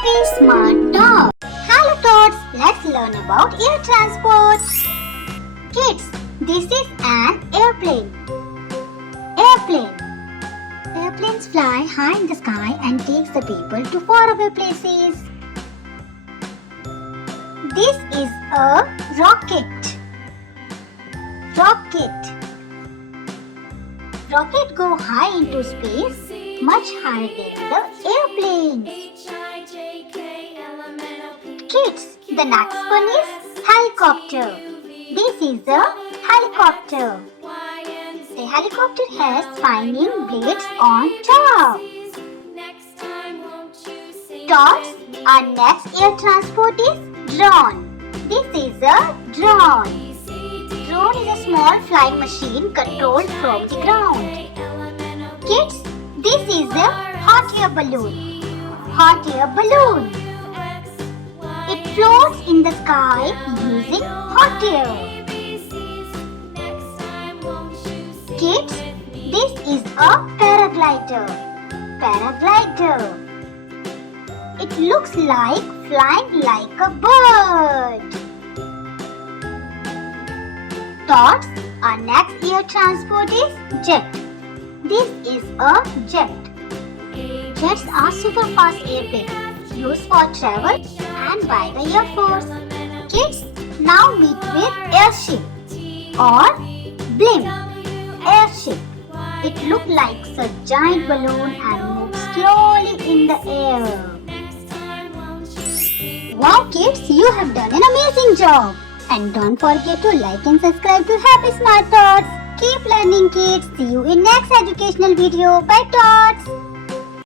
Happy Smart Dog. Hello Tots, let's learn about air transport. Kids, this is an airplane. Airplane. Airplanes fly high in the sky and takes the people to faraway places. This is a rocket. Rocket. Rocket go high into space, much higher than the airplanes. Kids, the next one is helicopter. This is a helicopter. The helicopter has spinning blades on top. Tots, our next air transport is drone. This is a drone. Drone is a small flying machine controlled from the ground. Kids, this is a hot air balloon. Hot air balloon. It floats in the sky using hot air. Kids, this is a paraglider. Paraglider. It looks like flying like a bird. Tots, our next air transport is jet. This is a jet. Jets are super fast airplanes used for travel and by the Air Force. Kids, now meet with airship or blimp. Airship. It looks like a giant balloon and moves slowly in the air. Wow kids, you have done an amazing job. And don't forget to like and subscribe to Happy Smart Tots. Keep learning kids. See you in next educational video. Bye Tots.